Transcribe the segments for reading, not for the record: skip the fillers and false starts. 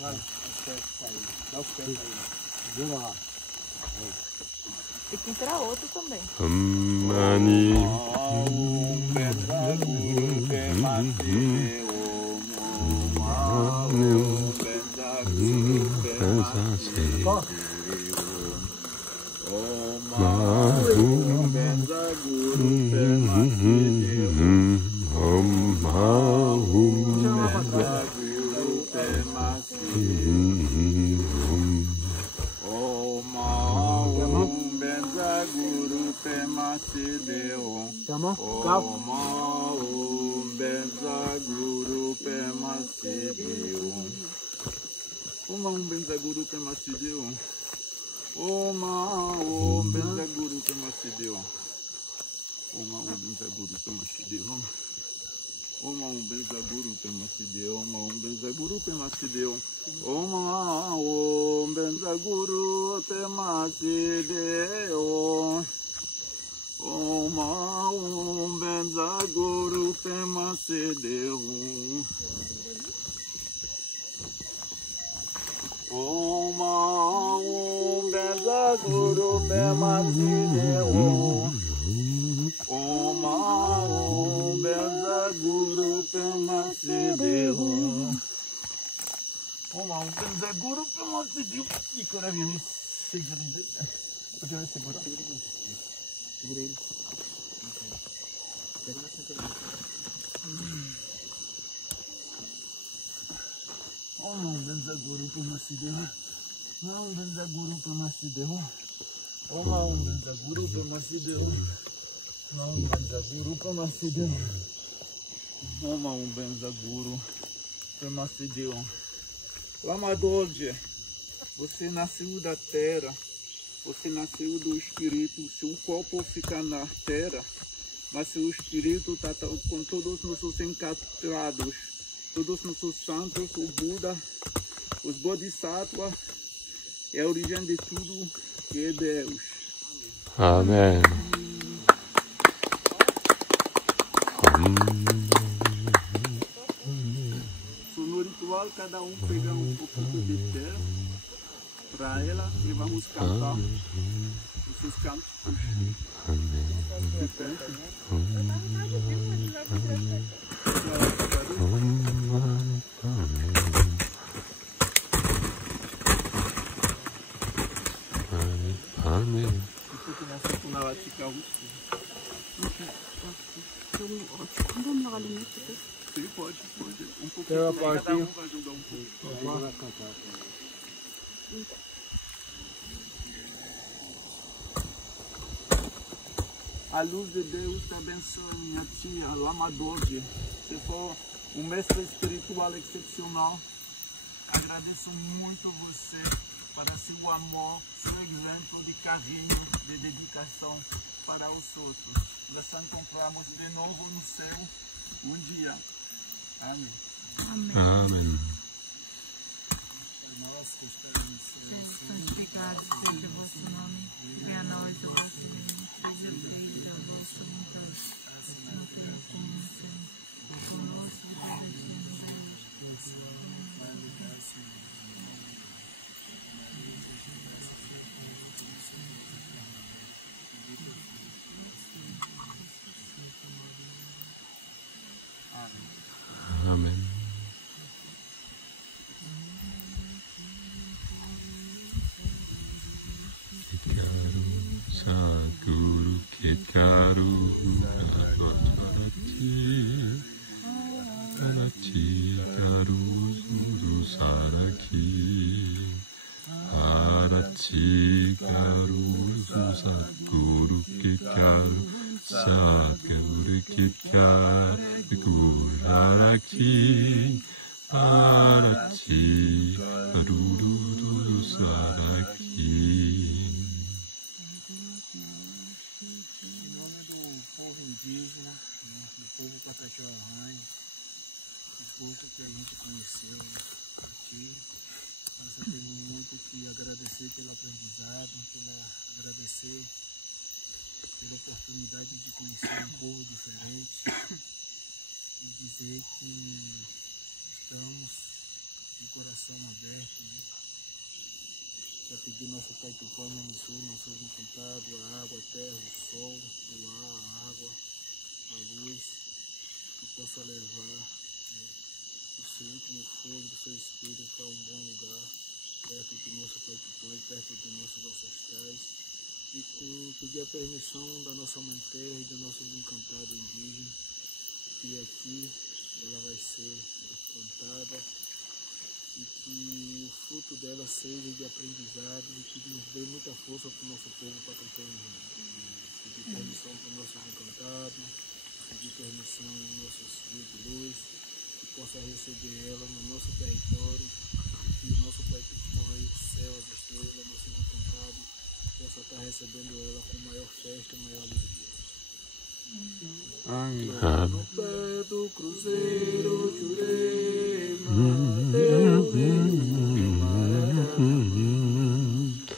Vai, os pés caindo. Dá os pés caindo. Vira lá. Tem que entrar outro também. Lama Dorje, você nasceu da terra, você nasceu do espírito. Seu corpo fica na terra, mas seu espírito está com todos os nossos encantados, todos os nossos santos, o Buda, os Bodhisattvas, é a origem de tudo que é Deus. Amém. No ritual, cada um pega um pouquinho de terra para ela e vamos cantar os seus cantos. A luz de Deus te abençoe, minha tia Lama Dorje. Você foi um mestre espiritual excepcional. Agradeço muito você para seu amor, seu exemplo de carinho, de dedicação para os outros. Nós encontramos de novo no céu um dia. Amém. Amém. Amém. Nós que estamos no céu, Santificado seja o vosso nome. Venha a nós o vosso reino. Seja feita a vossa vontade. Na terra como no céu. O nosso Amém. Sadguru Ketkaru Arati Karu Guru Saraki Arati Karu Sadguru Ketkaru Sadguru Ketkaru Araki Arati Karu Saraki. indígena, né, do povo Pataxó-Arranha, o povo que a gente conheceu aqui. Nós só temos muito que agradecer pelo aprendizado, agradecer pela oportunidade de conhecer um povo diferente e dizer que estamos de coração aberto, né? Para pedir nosso Pai que põe no sul, nosso encantado, a água, a terra, o sol, o ar, a água, a luz, que possa levar, né, o seu último fôlego do seu espírito para um bom lugar, perto do nosso Pai que põe, perto dos nossos ancestrais, e pedir a permissão da nossa Mãe Terra e dos nossos encantados indígenas, que aqui ela vai ser plantada, e que o fruto dela seja de aprendizado e que nos dê muita força para o nosso povo para tentar pedir permissão para os nossos encantados, pedir permissão aos nossos dias de luz, que possa receber ela no nosso território, e o nosso Pai que põe o céu, as estrelas, nossos encantados, possa estar recebendo ela com maior festa e maior alegria. No pé do cruzeiro, Jurema, Deus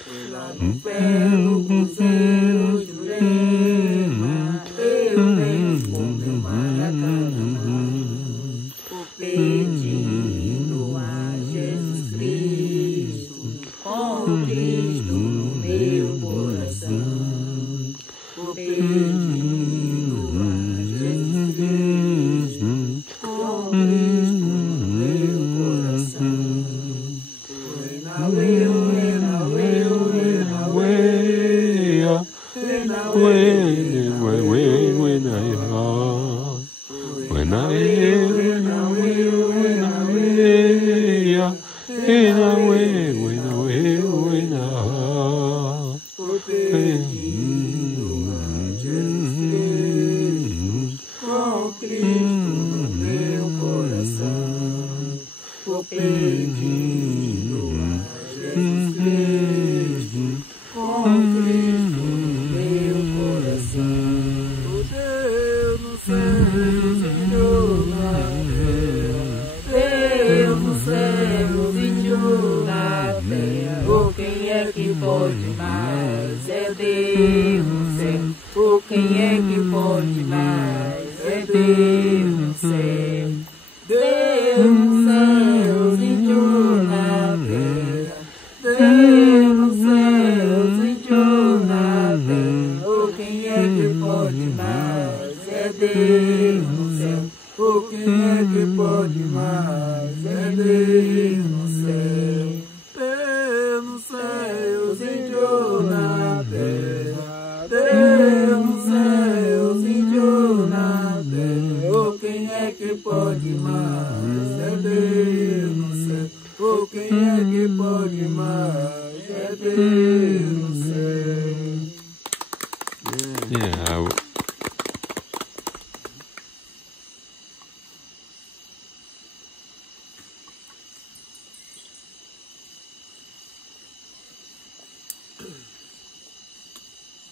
foi lá no pé do cruzeiro, Jurema, Deus vem com meu Maracanã, vou pedindo a Jesus Cristo, com Cristo no meu coração, vou pedindo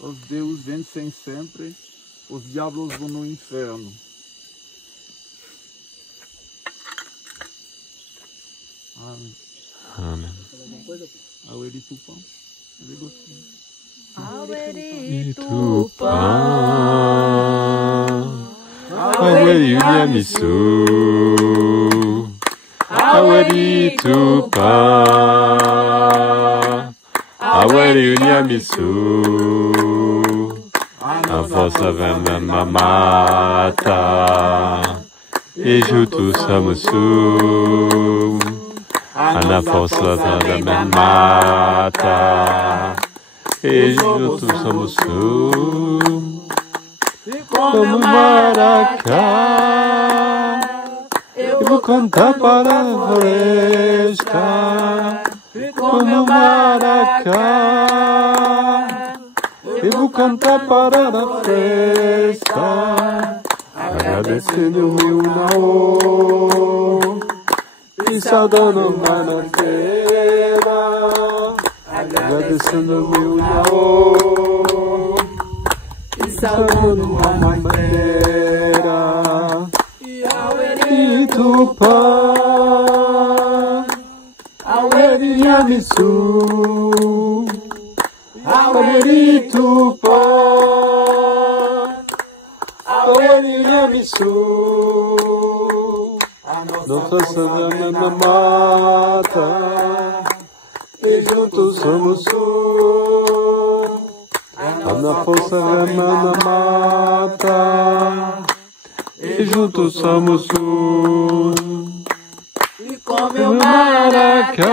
Os deuses vencem sempre, os diabos vão no inferno. Amém. Amém. Aweri Tupã. Aweri Tupã. Aweri Unyamisu. Aweri Tupã. Aweri Unyamisu. A vossa venda mamata. E juntos somos na força da mata. E juntos somos como maracá. Eu vou cantar para a floresta como maracá. Eu vou cantar para a festa, agradecendo o meu naô e saudando Manateira, agradecendo o meu naô e saudando Manateira. Aweri Tupã, Aweri Yamisu, Aweri Tupã, Aweri Yamisu. Nossa Senhora na mata, e juntos somos um. A na força remana mata, e juntos somos um. E com meu maracá,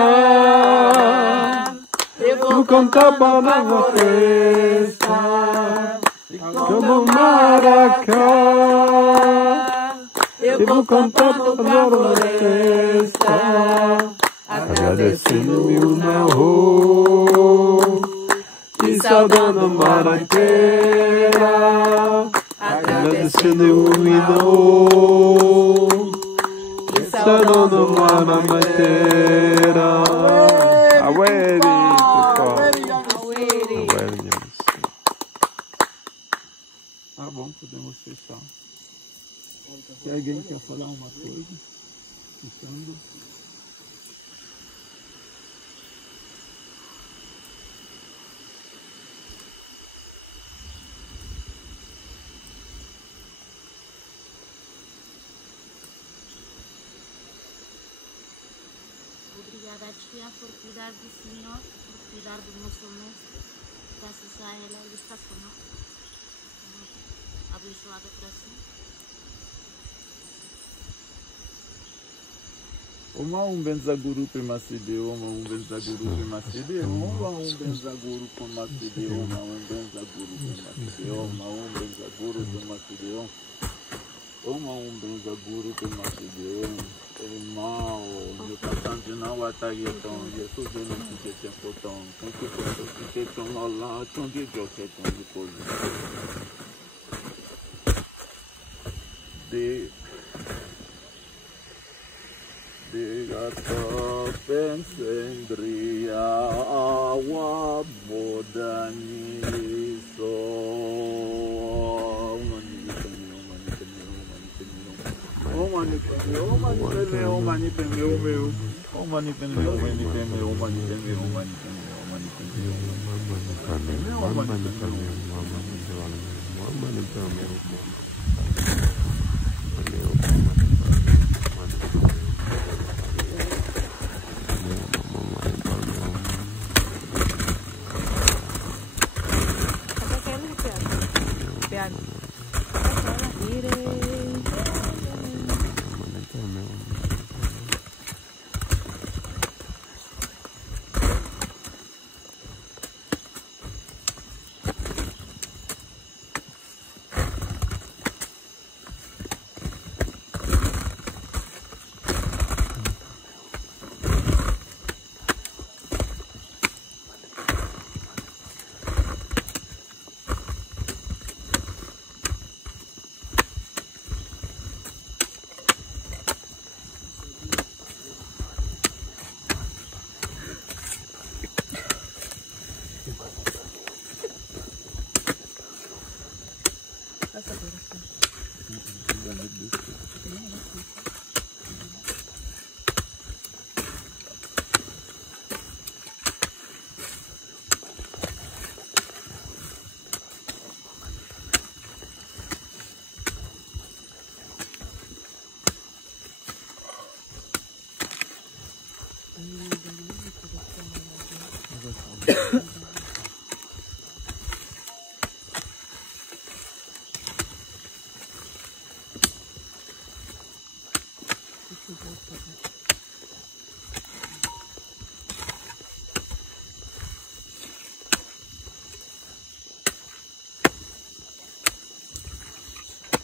eu vou cantar para a floresta. E com meu maracá, eu vou cantar para a floresta. Agradecendo-me na rua e saudando a maraqueira. Agradecendo-me na rua e saudando a maraqueira. Tá bom, podemos fechar. Se alguém quer falar uma coisa, fechando. Obrigada a Tia por cuidar do Senhor, por cuidar do nosso mestre. Graças a ela, ele está conosco. Abençoada para si. Oma benza guru pemaside, oma benza guru pemaside, oma benza guru pemaside, oma benza guru pemaside, oma benza guru pemaside, oma benza guru pemaside, oma o passante não ataque tão, Jesus não se quer tão, com que tão lá, tão de joque tão de coisa. De gata pensendria awa modani so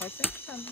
Vai ser fechado.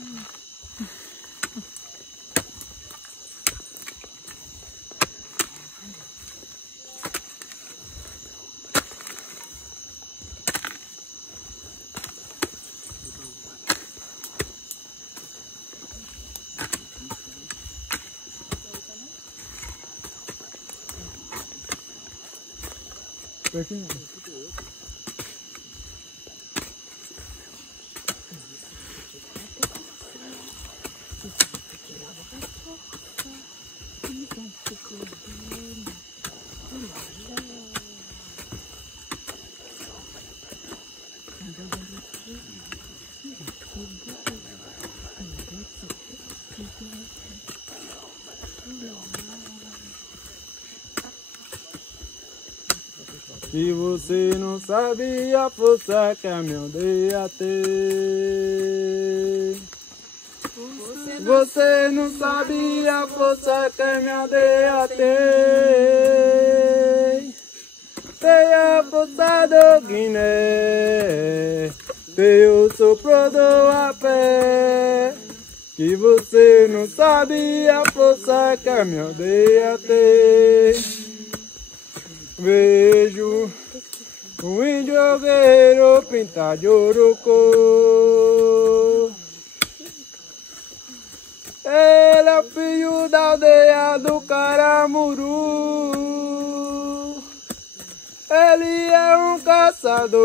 que você não sabe a força que a minha aldeia tem. Você não sabe a força que a minha aldeia tem. Tem a força do Guiné, tem o sopro do apé, que você não sabe a força que a minha aldeia tem. Vejo o índio guerreiro pintado de urucô. Ele é o filho da aldeia do Caramuru. Ele é um caçador,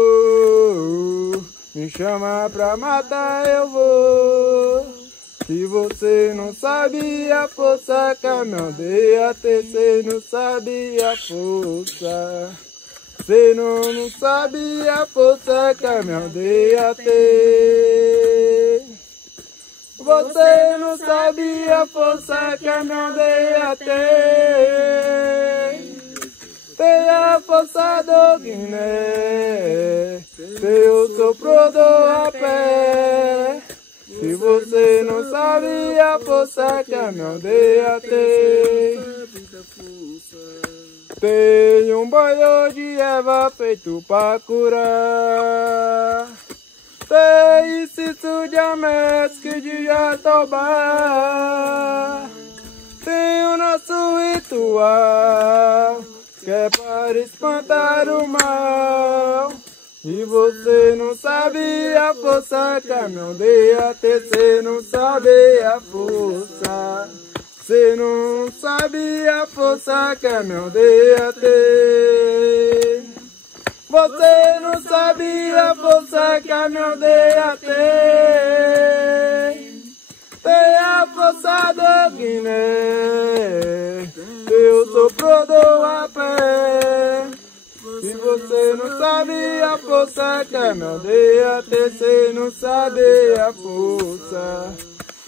me chama pra matar eu vou. Que você não sabe a força que a minha aldeia tem, cê não sabe a força. Cê não sabe a força que a minha aldeia tem. Você não sabe a força que a minha aldeia tem. Tem a força do Guiné, tem o sopro do apé. Se você não sabe a força que a minha aldeia tem. Tem um banho de erva feito pra curar. Tem inciso de amesque de jatobá. Tem o nosso ritual, que é para espantar o mal. E você não sabe a força que a minha aldeia tem. Cê não sabe a força. Cê não sabe a força que a minha aldeia tem. Você não sabe a força que a minha aldeia tem. Tem a força do Guiné, tem o sopro do apé. Se você não sabe a força que a minha aldeia tem, você não sabe a força.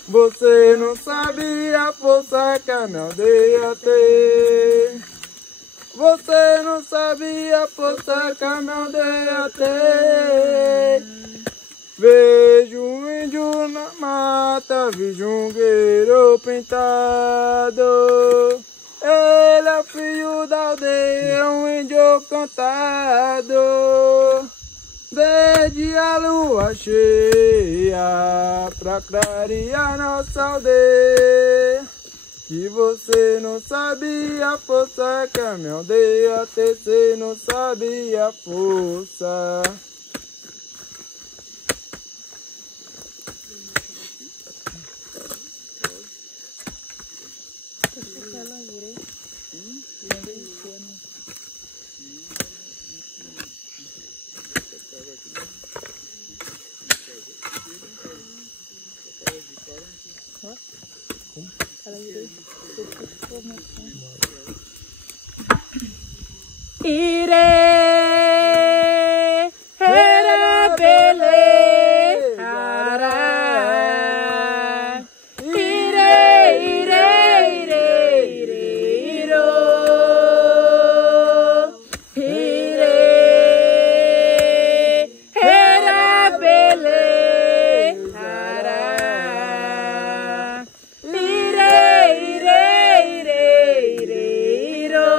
Você não sabe a força que a minha aldeia tem. Você não sabe a força que a minha aldeia tem. Vejo um índio na mata, vejo um guerreiro pintado. Ele é o filho da aldeia, um índio cantado. Desde a lua cheia pra clarear nossa aldeia. Que você não sabe a força que a minha aldeia tem, você não sabe a força. Ire, era bele, ara. Ire, ire, ire, ire, iro. Ire, era bele, ara. Ire, ire, ire, ire, iro.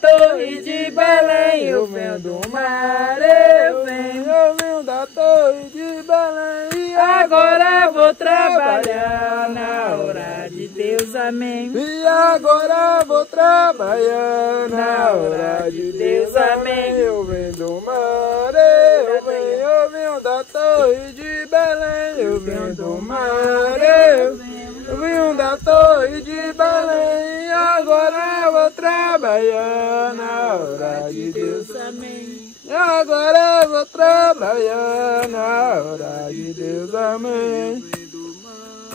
Torre de Belém, eu venho do mar, eu venho da Torre de Belém. E agora vou trabalhar na hora de Deus. Deus, amém. E agora vou trabalhar na hora de Deus, amém. Eu venho do mar, eu venho da torre de Belém. Eu venho do mar, eu venho da torre de Belém. E agora eu vou trabalhar na hora de Deus, amém. E agora eu vou trabalhar na hora de Deus, amém.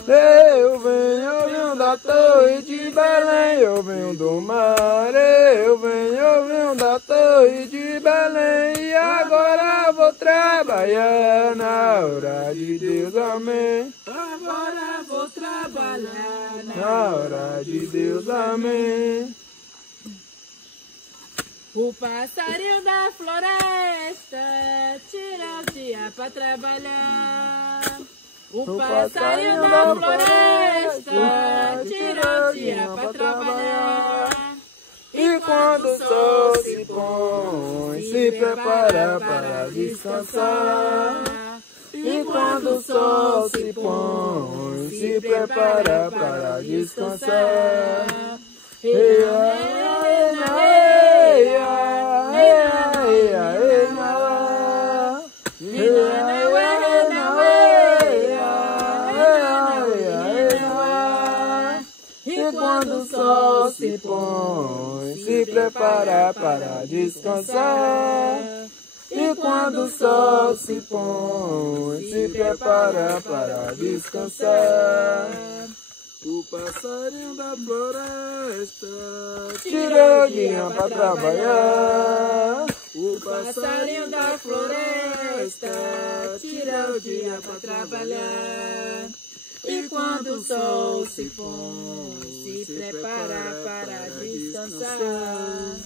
Eu venho da torre de Belém, eu venho do mar, eu venho da torre de Belém. E agora vou trabalhar na hora de Deus, amém. Agora vou trabalhar na hora de Deus, amém. O passarinho da floresta tira o dia pra trabalhar. O passarinho da floresta tira o dia pra trabalhar. E quando o sol se põe, se prepara para descansar. E quando o sol se põe, se prepara para descansar. E quando o sol se põe, se prepara para descansar. E quando o sol se põe, se prepara para descansar. O passarinho da floresta tira o dia para trabalhar. O passarinho da floresta tira o dia para trabalhar. E quando o sol se põe, se prepara para descansar.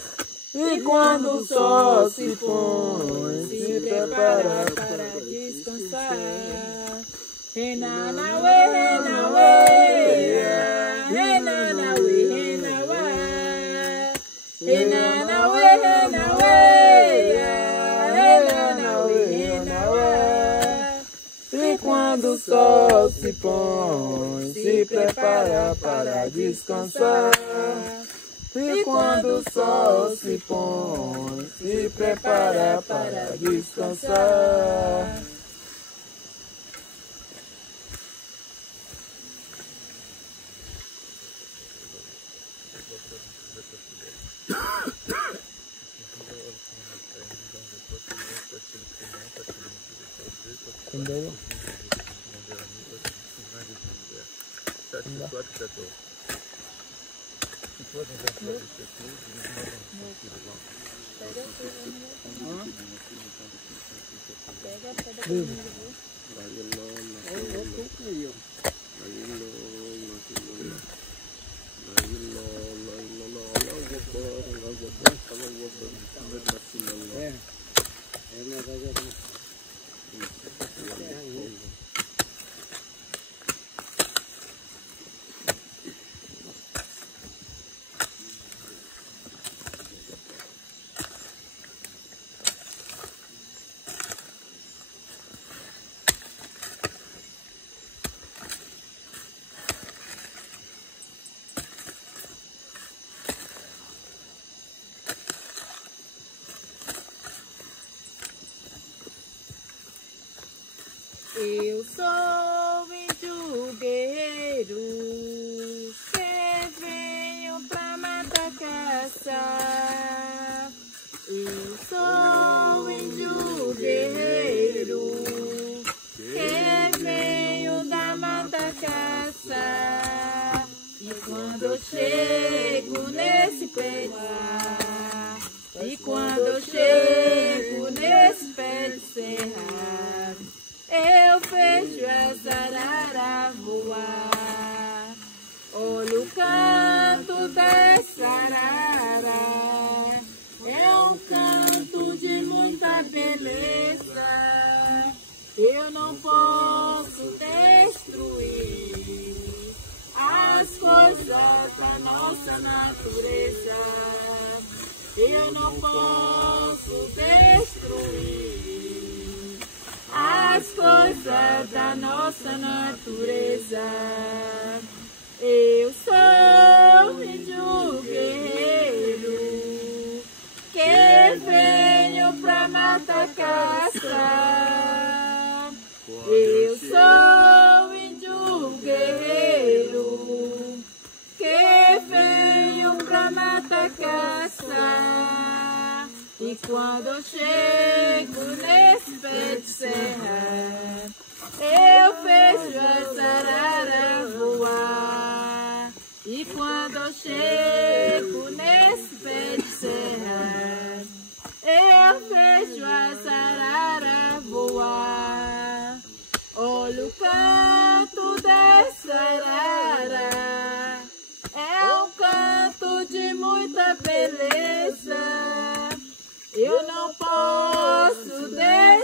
E quando o sol se põe, se prepara para descansar. Renanawe, renawe, renanawe, renawa. Renanawe, renawe, renanawe, renawa. E quando o sol se põe, se prepara para descansar. E quando o sol se põe, se prepara para descansar. Entendeu? Eu sou índio guerreiro que venho pra mata caçar. Eu sou índio guerreiro que venho da mata caçar. E quando eu chego nesse pé de serra, e quando eu chego nesse pé de serra, eu vejo as araras voar. Olha o canto dessa arara, é um canto de muita beleza. Eu não posso destruir as coisas da nossa natureza. Eu não posso destruir as coisas da nossa natureza. Eu sou quando eu chego nesse pé de serra, eu vejo as araras voar. E quando eu chego nesse pé de serra, eu vejo as araras voar. Olha o canto dessa arara, é um canto de muita beleza. Eu não posso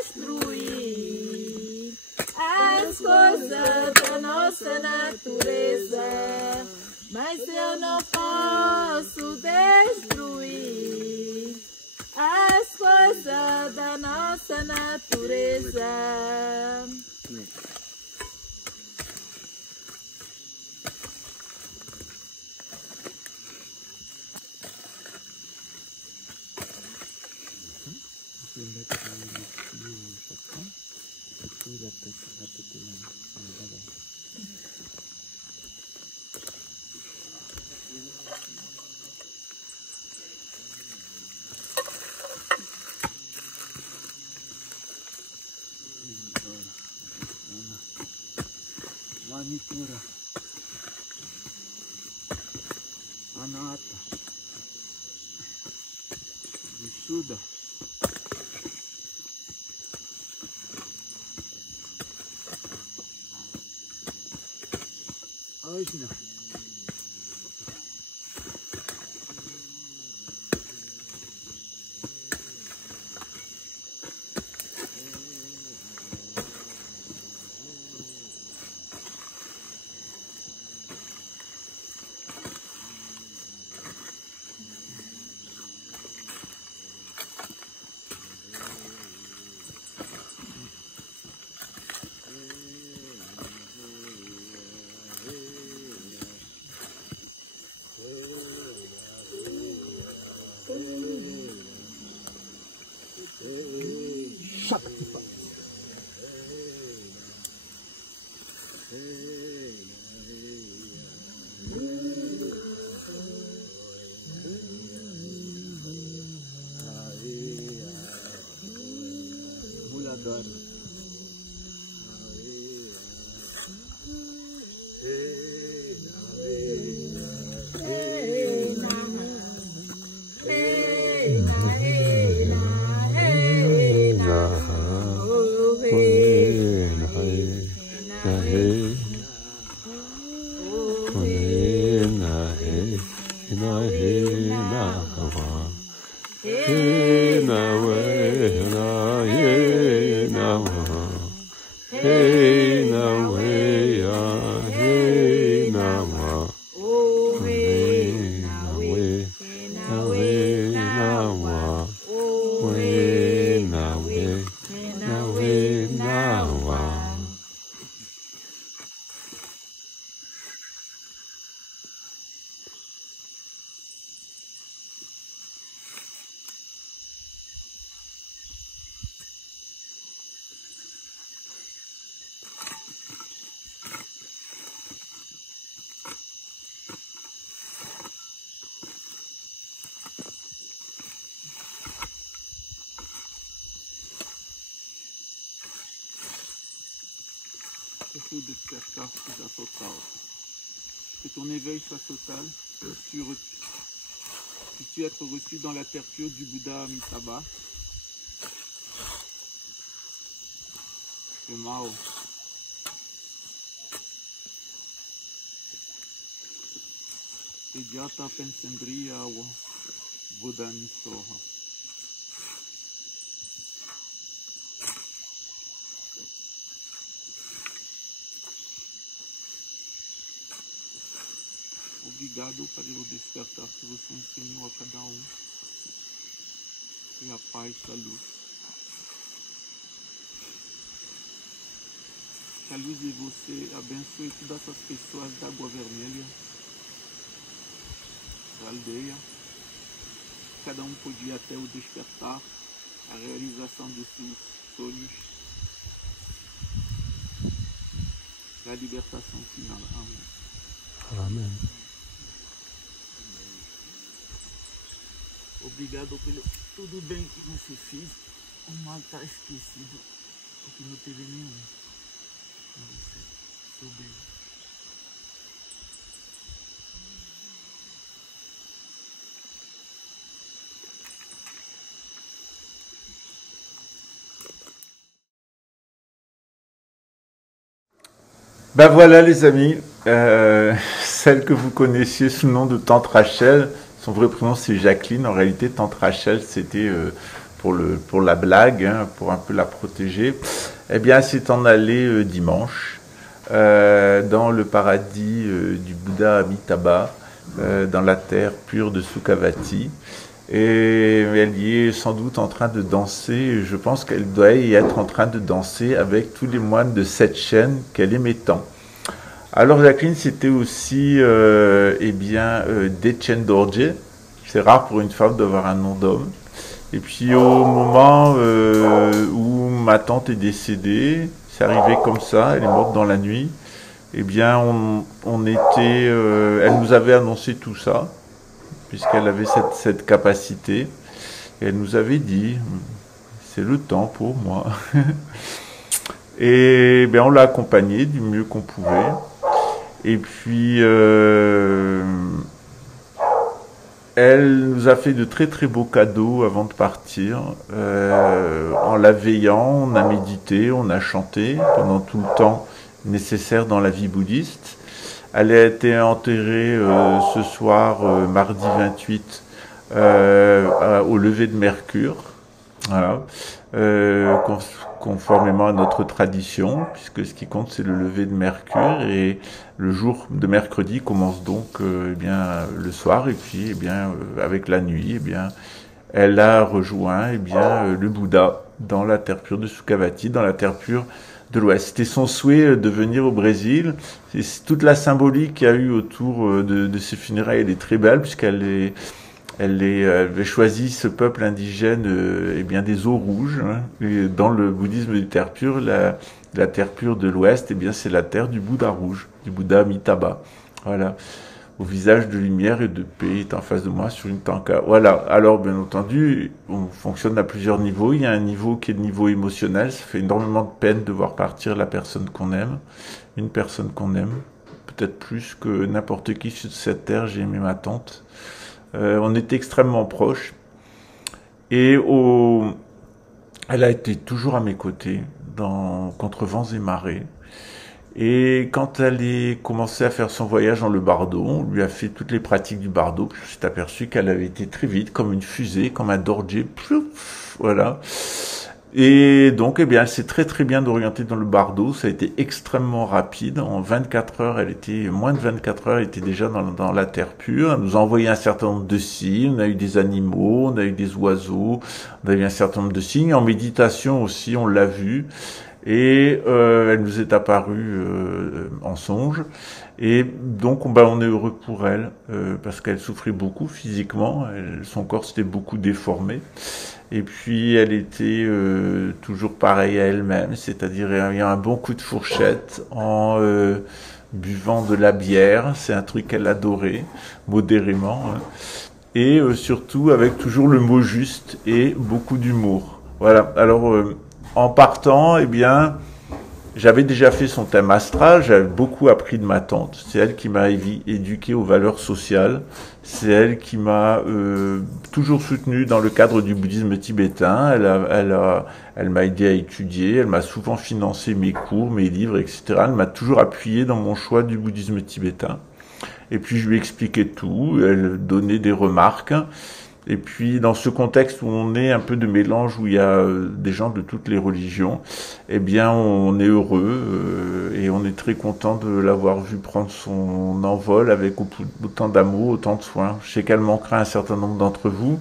destruir as coisas da nossa natureza, mas eu não posso destruir as coisas da nossa natureza. Manipura, Anata, Vishuddha, Ajna, Shaktipat. Muladhara. Que tout despertar seja total. Que ton éveil soit total. Puisses-tu être reçu dans la terre pure du Bouddha Amitabha. Que Mao. Que Jata Pensendriya wa Buddha Nisoha. Obrigado pelo despertar que você ensinou a cada um. E a paz da luz. Que a luz de você abençoe todas as pessoas da Água Vermelha, da aldeia. Cada um podia até o despertar, a realização de seus sonhos. E a libertação final. Amém. Amém. Obrigado pelo tudo bem que você fez. O mal tá esquecido, porque não teve nenhum. Pra você souber. Ben voilà les amis, celle que vous connaissiez sous le nom de Tante Rachel, son vrai prénom c'est Jacqueline, en réalité Tante Rachel c'était pour la blague, hein, pour un peu la protéger. Eh bien elle s'est en allée dimanche dans le paradis du Bouddha Amitabha, dans la terre pure de Sukhavati. Et elle y est sans doute en train de danser, je pense qu'elle doit y être en train de danser avec tous les moines de cette chaîne qu'elle aimait tant. Alors Jacqueline, c'était aussi Dechen Dorje, c'est rare pour une femme d'avoir un nom d'homme. Et puis au moment où ma tante est décédée, c'est arrivé comme ça, elle est morte dans la nuit, eh bien elle nous avait annoncé tout ça, puisqu'elle avait cette capacité. Et elle nous avait dit, c'est le temps pour moi. Et bien, on l'a accompagnée du mieux qu'on pouvait. Et puis, elle nous a fait de très très beaux cadeaux avant de partir. En la veillant, on a médité, on a chanté pendant tout le temps nécessaire dans la vie bouddhiste. Elle a été enterrée ce soir, mardi 28, au lever de Mercure, voilà, conformément à notre tradition, puisque ce qui compte c'est le lever de Mercure, et le jour de mercredi commence donc le soir, et puis avec la nuit, elle a rejoint le Bouddha dans la terre pure de Sukhavati, dans la terre pure de l'Ouest. C'était son souhait de venir au Brésil. C'est toute la symbolique qu'il y a eu autour de ces funérailles. Elle est très belle puisqu'elle avait choisi ce peuple indigène des eaux rouges. Hein. Et dans le bouddhisme des terres pures, la terre pure de l'Ouest, c'est la terre du Bouddha rouge, du Bouddha Amitabha. Voilà. Au visage de lumière et de paix est en face de moi sur une tanka. Voilà. Alors, bien entendu, on fonctionne à plusieurs niveaux. Il y a un niveau qui est le niveau émotionnel. Ça fait énormément de peine de voir partir la personne qu'on aime. Une personne qu'on aime. Peut-être plus que n'importe qui sur cette terre. J'ai aimé ma tante. On était extrêmement proches. Et elle a été toujours à mes côtés, contre vents et marées. Et quand elle a commencé à faire son voyage dans le bardo, on lui a fait toutes les pratiques du bardo. Je me suis aperçu qu'elle avait été très vite, comme une fusée, comme un dorje. Voilà. Et donc, elle s'est très très bien orientée dans le bardo. Ça a été extrêmement rapide. En 24 heures, moins de 24 heures, elle était déjà dans la terre pure. Elle nous a envoyé un certain nombre de signes. On a eu des animaux, on a eu des oiseaux, on a eu un certain nombre de signes. En méditation aussi, on l'a vu. Et elle nous est apparue en songe. Et donc, on est heureux pour elle, parce qu'elle souffrait beaucoup physiquement. Son corps s'était beaucoup déformé. Et puis, elle était toujours pareille à elle-même, c'est-à-dire il y a un bon coup de fourchette en buvant de la bière. C'est un truc qu'elle adorait, modérément. Hein. Et surtout avec toujours le mot juste et beaucoup d'humour. Voilà. Alors, en partant, j'avais déjà fait son thème astral, j'avais beaucoup appris de ma tante. C'est elle qui m'a éduqué aux valeurs sociales. C'est elle qui m'a toujours soutenu dans le cadre du bouddhisme tibétain. Elle m'a aidé à étudier, elle m'a souvent financé mes cours, mes livres, etc. Elle m'a toujours appuyé dans mon choix du bouddhisme tibétain. Et puis je lui expliquais tout, elle donnait des remarques. Et puis, dans ce contexte où on est un peu de mélange, où il y a des gens de toutes les religions, on est heureux et on est très content de l'avoir vu prendre son envol avec autant d'amour, autant de soin. Je sais qu'elle manquera un certain nombre d'entre vous.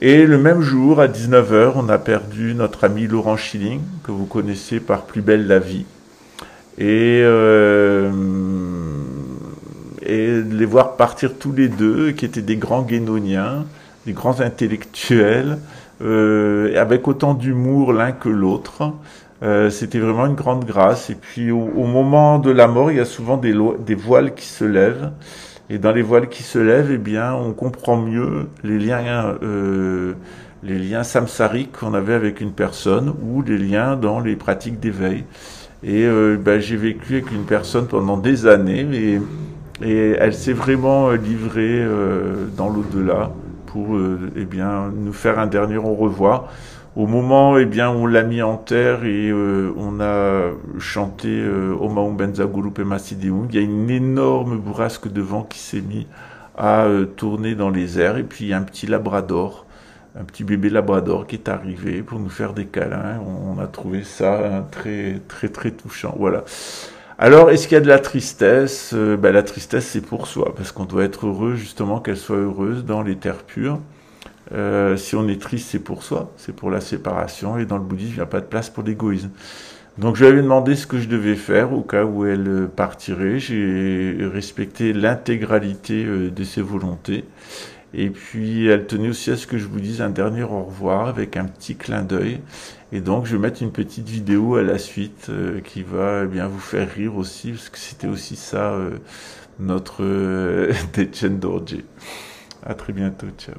Et le même jour, à 19h, on a perdu notre ami Laurent Schilling, que vous connaissez par Plus belle la vie. Et de les voir partir tous les deux, qui étaient des grands guénoniens, des grands intellectuels, avec autant d'humour l'un que l'autre. C'était vraiment une grande grâce. Et puis au moment de la mort, il y a souvent des voiles qui se lèvent. Et dans les voiles qui se lèvent, eh bien, on comprend mieux les liens samsariques qu'on avait avec une personne ou les liens dans les pratiques d'éveil. Et j'ai vécu avec une personne pendant des années et elle s'est vraiment livrée dans l'au-delà pour nous faire un dernier au revoir. Au moment où on l'a mis en terre et on a chanté Omaum Benza Guru Pema Sideum, il y a une énorme bourrasque de vent qui s'est mis à tourner dans les airs et puis il y a un petit labrador, un petit bébé labrador qui est arrivé pour nous faire des câlins. On a trouvé ça très très très touchant. Voilà. Alors, est-ce qu'il y a de la tristesse? La tristesse, c'est pour soi, parce qu'on doit être heureux justement qu'elle soit heureuse dans les terres pures. Si on est triste, c'est pour soi, c'est pour la séparation, et dans le bouddhisme, il n'y a pas de place pour l'égoïsme. Donc je lui avais demandé ce que je devais faire au cas où elle partirait. J'ai respecté l'intégralité de ses volontés. Et puis elle tenait aussi à ce que je vous dise un dernier au revoir avec un petit clin d'œil. Et donc je vais mettre une petite vidéo à la suite qui va vous faire rire aussi, parce que c'était aussi ça notre Dechen Dorje. À très bientôt, ciao.